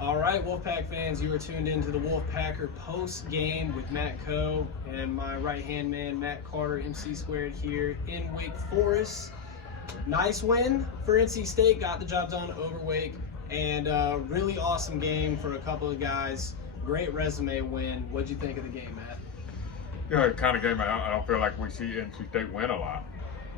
All right, Wolfpack fans, you are tuned into the Wolfpacker post game with Matt Coe and my right-hand man, Matt Carter, MC Squared here in Wake Forest. Nice win for NC State, got the job done over Wake, and really awesome game for a couple of guys. Great resume win. What'd you think of the game, Matt? You know, the kind of game I don't feel like we see NC State win a lot.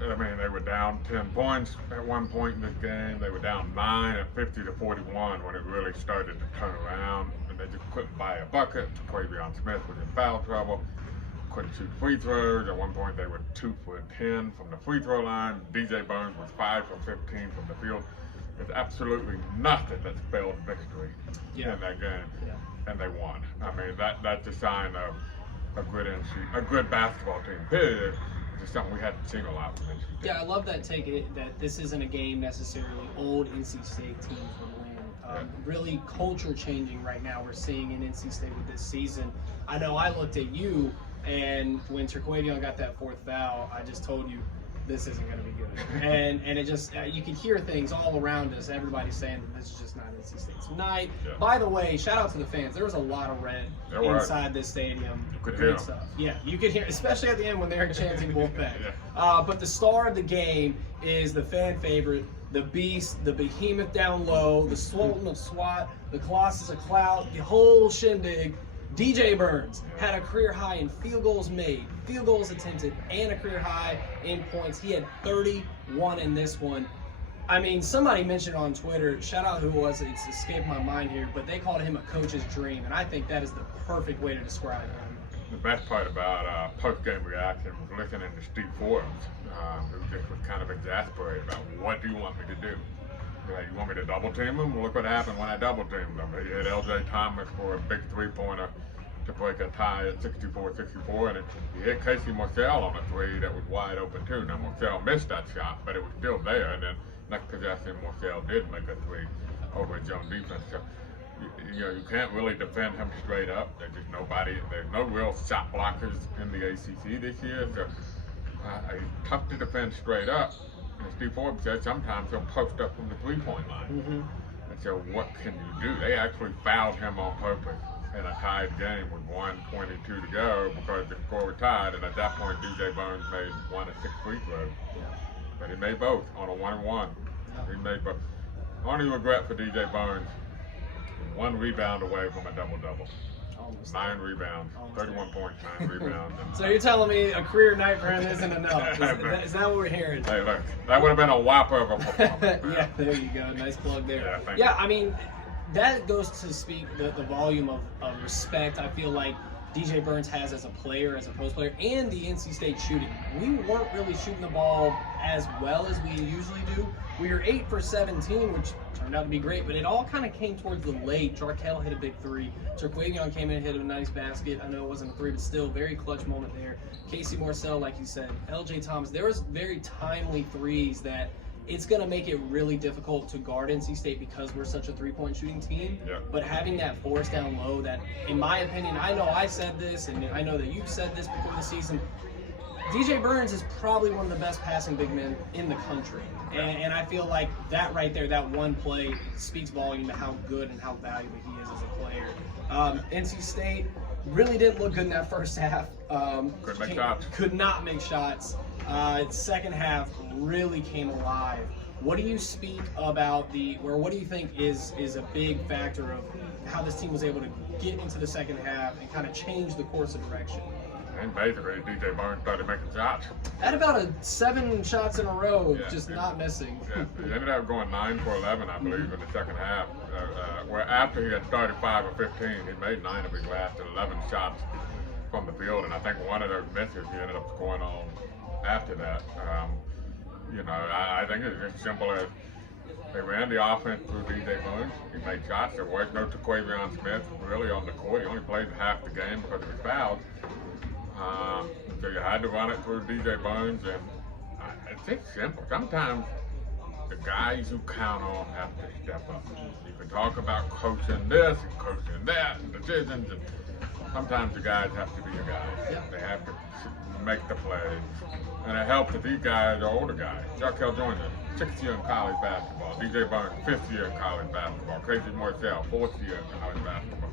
I mean, they were down 10 points at one point in this game. They were down 9 at 50-41 when it really started to turn around. And they just couldn't buy a bucket. Quavion Smith was in foul trouble. Couldn't shoot free throws. At one point, they were 2 for 10 from the free throw line. DJ Burns was 5 for 15 from the field. There's absolutely nothing that spelled victory in that game. Yeah. And they won. I mean, that's a sign of a good basketball team, period. It's something we hadn't seen a lot from NC State. Yeah, I love that take that this isn't a game necessarily old NC State team can win. Really culture changing right now we're seeing in NC State with this season. I know I looked at you, and when Terquavion got that 4th foul, I just told you this isn't going to be good. and it just, you could hear things all around us, everybody saying that this is just not NC State tonight. Yeah. By the way, shout out to the fans. There was a lot of red inside this stadium. You could hear stuff. Yeah, you could hear, especially at the end when they were chanting Wolfpack. But the star of the game is the fan favorite, the beast, the behemoth down low, the Sultan of SWAT, the Colossus of Clout, the whole shindig. DJ Burns had a career high in field goals made, field goals attempted, and a career high in points. He had 31 in this one. I mean, somebody mentioned on Twitter, shout out who it was, it's escaped my mind here, but they called him a coach's dream, and I think that is the perfect way to describe him. The best part about post-game reaction was listening to Steve Forbes, who just was kind of exasperated about, what do you want me to do? You want me to double team him? Well, look what happened when I double teamed him. He hit LJ Thomas for a big 3-pointer to break a tie at 64-64, and he hit Casey Morcell on a 3 that was wide open too. Now Morcell missed that shot, but it was still there, and then next possession Morcell did make a 3 over his own defense. So, you can't really defend him straight up. There's no real shot blockers in the ACC this year, so it's tough to defend straight up. And Steve Forbes said sometimes he'll post up from the 3-point line. And so what can you do? They actually fouled him on purpose in a tied game with 1:22 to go because the score was tied, and at that point DJ Burns made 1 of 6 free throws. But he made both on a 1-1. He made both. Only regret for DJ Burns, 1 rebound away from a double-double. 9 rebounds, 31 points, 9 rebounds. So you're telling me a career night for him isn't enough? Is that what we're hearing? Hey, look, that would have been a whopper of a performance. Yeah, there you go. Nice plug there. Yeah, I mean, that goes to speak the volume of respect I feel like DJ Burns has as a player, as a post player, and the NC State shooting. We weren't really shooting the ball as well as we usually do. We were 8 for 17, which turned out to be great, but it all kind of came towards the late. Jarkel hit a big 3. Terquavion came in and hit a nice basket. I know it wasn't a 3, but still, very clutch moment there. Casey Morcell, like you said, LJ Thomas, there was very timely 3s that it's going to make it really difficult to guard NC State because we're such a 3-point shooting team. But having that force down low, that, in my opinion, I know I said this, and I know that you've said this before the season, DJ Burns is probably one of the best passing big men in the country. And I feel like that right there, that one play, speaks volume to how good and how valuable he is as a player. NC State really didn't look good in that first half. Could not make shots. Second half really came alive. What do you speak about what do you think is a big factor of how this team was able to get into the second half and kind of change the course of direction? And basically, DJ Burns started making shots. At about 7 shots in a row, not missing. He ended up going 9 for 11, I believe, in the second half. Where after he had started 5 or 15, he made 9 of his last 11 shots from the field, and I think one of those misses he ended up scoring on after that. I think it's as simple as they ran the offense through DJ Burns. He made shots. There was no Quavion Smith really on the court. He only played half the game because of his fouls. So you had to run it through DJ Burns, and it's simple. Sometimes the guys you count on have to step up. You can talk about coaching this and coaching that and decisions, and sometimes the guys have to be the guys. They have to make the plays. And it helps that these guys are older guys. Jarkel Jr., 6th year in college basketball. DJ Burns, 5th year in college basketball. Casey Morcell, 4th year in college basketball.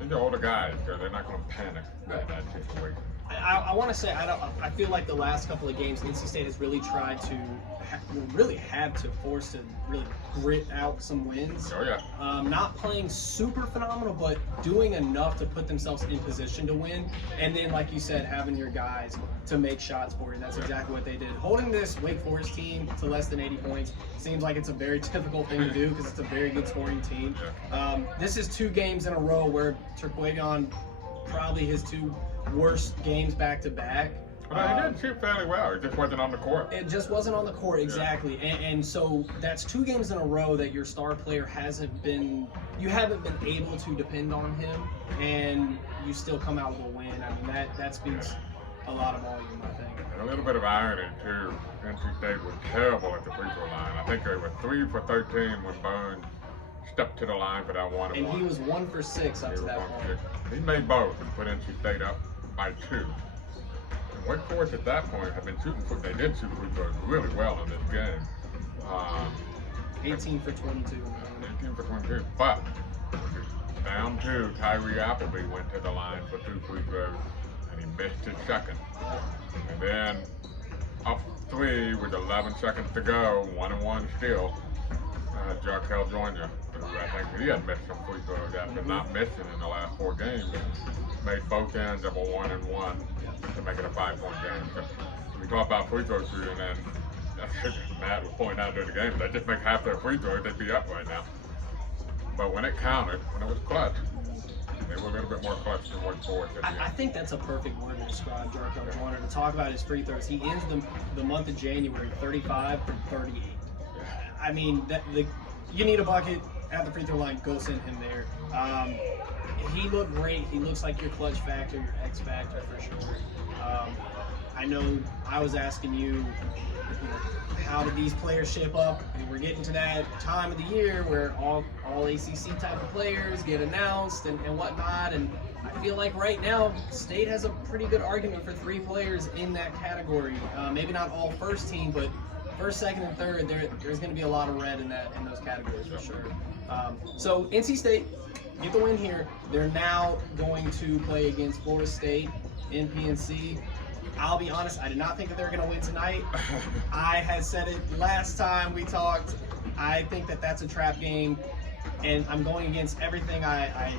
These are older guys, so they're not going to panic in that situation. I want to say I feel like the last couple of games, NC State has really tried to, really had to force to really grit out some wins. Oh yeah. Not playing super phenomenal, but doing enough to put themselves in position to win. And then, like you said, having your guys to make shots for you. That's exactly what they did. Holding this Wake Forest team to less than 80 points seems like it's a very difficult thing to do because it's a very good scoring team. This is 2 games in a row where Terquavion probably his 2 worst games back to back. Well, he did shoot fairly well. It just wasn't on the court. It just wasn't on the court, exactly. Yeah. And so that's 2 games in a row that your star player you haven't been able to depend on him, and you still come out with a win. I mean, that speaks a lot of volume, I think. And a little bit of irony, too. NC State was terrible at the free throw line. I think they were 3 for 13 when Burns stepped to the line for that 1-and-1. And he was 1 for 6 up to that point. He made both and put NC State up by 2. And Wake Forest at that point had been they did shoot free throws really well in this game. 18 for 22. 18 for 22. But down 2, Tyree Appleby went to the line for 2 free throws, and he missed his second. And then up 3 with 11 seconds to go, 1-and-1 still. Jarkel Jr., who I think he had missed some free throws after not missing in the last 4 games, made both ends of a 1-and-1 to make it a 5-point game. So we talk about free throw shooting, and Matt was pointing out during the game, they just make half their free throws, they'd be up right now. But when it counted, when it was clutch, they were a little bit more clutch than Wake Forest. I think that's a perfect word to describe Jarkel Jr. To talk about his free throws. He ends the month of January 35 from 38. I mean, you need a bucket at the free throw line, go send him there. He looked great. He looks like your clutch factor, your X factor for sure. I know I was asking you, how did these players shape up? And we're getting to that time of the year where all ACC type of players get announced and whatnot. And I feel like right now, State has a pretty good argument for 3 players in that category. Maybe not all first team, but first, second, and third, there's going to be a lot of red in those categories for sure. So NC State get the win here. They're now going to play against Florida State in PNC. I'll be honest, I did not think that they were going to win tonight. I had said it last time we talked. I think that that's a trap game, and I'm going against everything I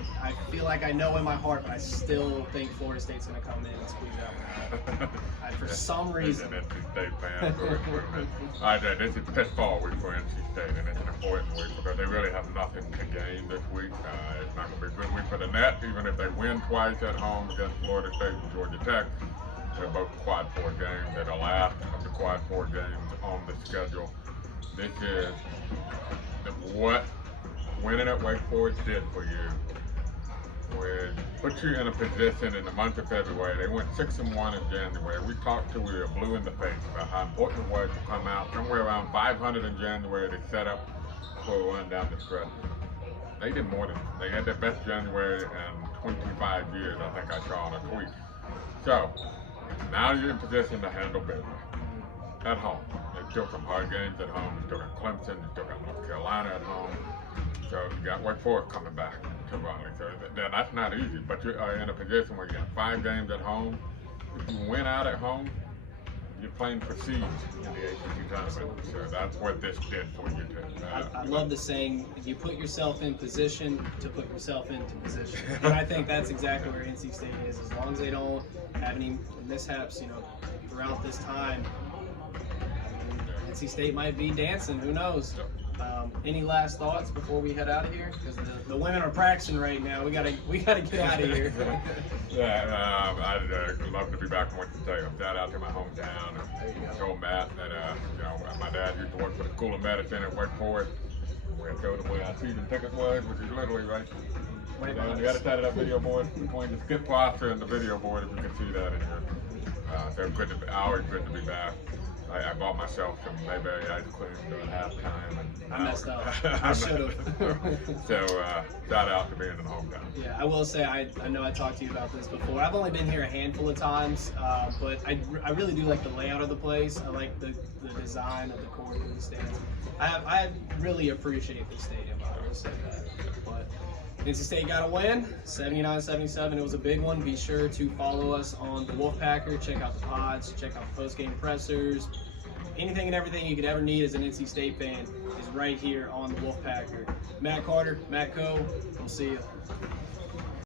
feel like I know in my heart, but I still think Florida State's going to come in and squeeze out. For some reason. NC State fans, this is pitfall week for NC State, and it's an important week because they really have nothing to gain this week. It's not going to be a good week for the Net, even if they win twice at home against Florida State and Georgia Tech. They're both quad 4 games. They're the last of the quad 4 games on the schedule. This is what winning at Wake Forest did for you. Would put you in a position in the month of February. They went 6-1 in January. We talked till we were blue in the face about how important it was to come out somewhere around 500 in January to set up for a run down the stretch. They did more than they had their best January in 25 years, I think I saw on a tweet. So now you're in position to handle business at home. They still some hard games at home. You still got Clemson. You still got North Carolina at home. So you got Wake Forest coming back to Raleigh. So that's not easy, but you are in a position where you got 5 games at home. If you win out at home, you're playing for seeds in the ACC tournament. So that's what this did for you. I love the saying, you put yourself in position to put yourself into position. And I think that's exactly where NC State is. As long as they don't have any mishaps, throughout this time, NC State might be dancing. Who knows? Any last thoughts before we head out of here? Because the women are practicing right now. We gotta get out of here. I'd love to be back in Winston-Salem. Shout out to my hometown. I told Matt that my dad used to work for the School of Medicine at Wake Forest. We had to go to where our season ticket was, which is literally right on the other side of that video board between the skip roster and the video board. If you can see that in here. So always good to be back. I bought myself some Mayberry ice cream during halftime. And I messed up. I should have. So shout out to being in hometown. Yeah, I will say, I know I talked to you about this before. I've only been here a handful of times, but I really do like the layout of the place. I like the design of the court and the stands. I really appreciate the stadium. I will say that. But NC State got a win, 79-77. It was a big one. Be sure to follow us on the Wolfpacker. Check out the pods. Check out the post-game pressers. Anything and everything you could ever need as an NC State fan is right here on the Wolfpacker. Matt Carter, Matt Coe, we'll see you.